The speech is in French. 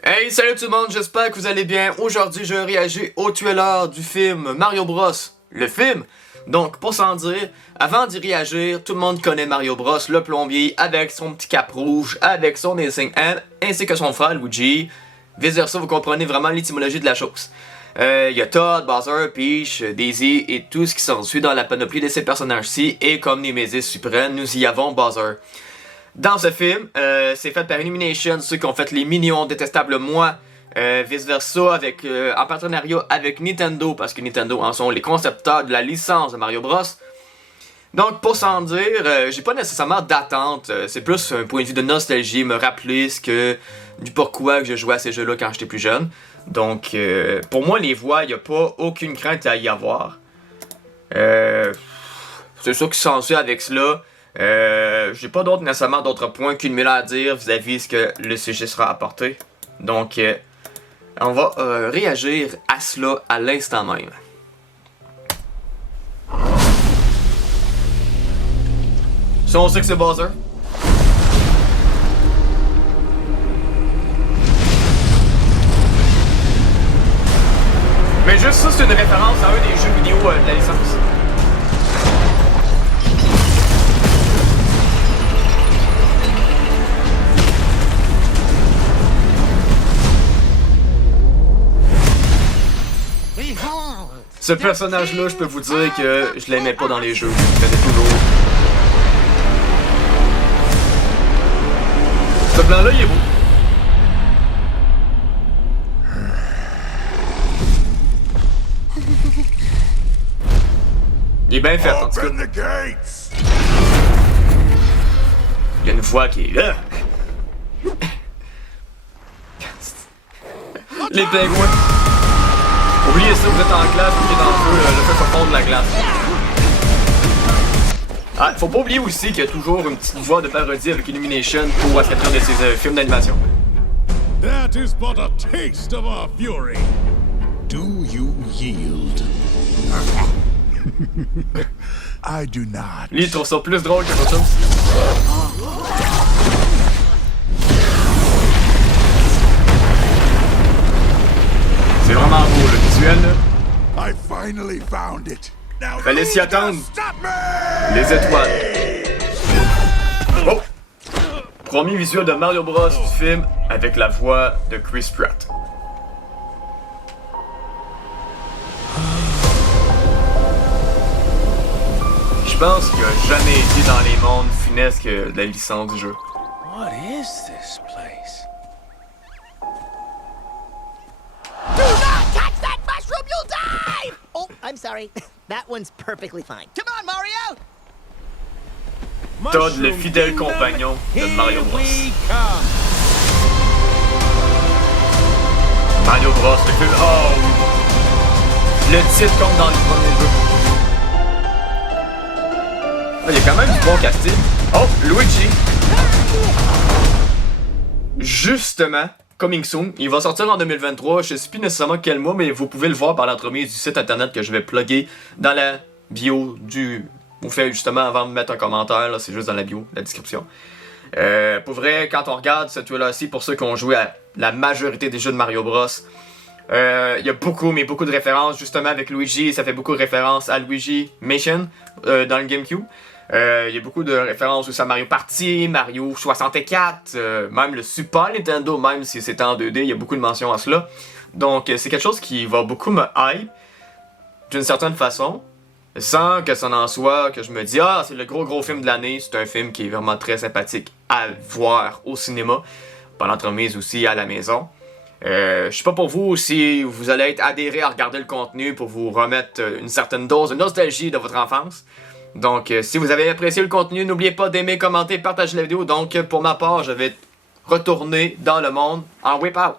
Hey, salut tout le monde, j'espère que vous allez bien. Aujourd'hui, je réagis au trailer du film Mario Bros. Le film. Donc, pour s'en dire, avant d'y réagir, tout le monde connaît Mario Bros, le plombier, avec son petit cap rouge, avec son Racing Hand, ainsi que son frère Luigi. Vice versa, vous comprenez vraiment l'étymologie de la chose. Il y a Todd, Bowser, Peach, Daisy et tout ce qui s'ensuit dans la panoplie de ces personnages-ci. Et comme Némésis suprême, nous y avons Bowser. Dans ce film, c'est fait par Illumination, ceux qui ont fait les Minions, Détestables Moi, vice versa, en partenariat avec Nintendo, parce que Nintendo en sont les concepteurs de la licence de Mario Bros. Donc, pour s'en dire, j'ai pas nécessairement d'attente, c'est plus un point de vue de nostalgie, me rappeler du pourquoi que je jouais à ces jeux-là quand j'étais plus jeune. Donc, pour moi, les voix, y a pas aucune crainte à y avoir. C'est ça qui s'ensuit avec cela. J'ai pas nécessairement d'autres points qu'une mille à dire vis-à-vis ce que le sujet sera apporté. Donc, on va réagir à cela à l'instant même. Ça, on sait que c'est Bowser. Mais juste ça, c'est une référence à un des jeux vidéo de la licence. Ce personnage-là, je peux vous dire que je l'aimais pas dans les jeux. Je faisais toujours. Ce plan-là, il est beau. Il est bien fait, en tout cas. Il y a une voix qui est là. Les pingouins. Oubliez ça, vous êtes en glace, vous êtes dans le feu va fondre la glace. Ah, faut pas oublier aussi qu'il y a toujours une petite voix de parodie avec Illumination pour certains de ces films d'animation. That is but a taste of our fury. Do you yield? I do not. Lui, il trouve ça plus drôle que autre chose. C'est vraiment beau, le visuel, là. I finally found it. Now Fallait s'y who attendre. can stop me? Les étoiles. Oh! Premier visuel de Mario Bros du film avec la voix de Chris Pratt. Je pense qu'il a jamais été dans les mondes funestes de la licence du jeu. What is this place? Do not touch that mushroom, you'll die! Oh, I'm sorry. That one's perfectly fine. Come on, Mario! Todd, le fidèle compagnon de Mario Bros. Mario Bros, le film. Oh! Le titre compte dans le premier jeu. Il y a quand même du bon casting. Oh, Luigi! Justement, coming soon, il va sortir en 2023. Je sais plus nécessairement quel mois, mais vous pouvez le voir par l'entremise du site internet que je vais plugger dans la bio du. Vous faites justement avant de mettre un commentaire, là, c'est juste dans la bio, la description. Pour vrai, quand on regarde ce trailer-ci, pour ceux qui ont joué à la majorité des jeux de Mario Bros, il y a beaucoup de références justement avec Luigi. Ça fait beaucoup de références à Luigi Mansion dans le GameCube. Il y a beaucoup de références aussi à Mario Party, Mario 64, même le Super Nintendo, même si c'était en 2D, il y a beaucoup de mentions à cela. Donc c'est quelque chose qui va beaucoup me hype, d'une certaine façon, sans que ça en soit, que je me dis « Ah, c'est le gros film de l'année », c'est un film qui est vraiment très sympathique à voir au cinéma, par l'entremise aussi à la maison. Je sais pas pour vous si vous allez être adhéré à regarder le contenu pour vous remettre une certaine dose de nostalgie de votre enfance. Donc, si vous avez apprécié le contenu, n'oubliez pas d'aimer, commenter, partager la vidéo. Donc, pour ma part, je vais retourner dans le monde en Whip Out.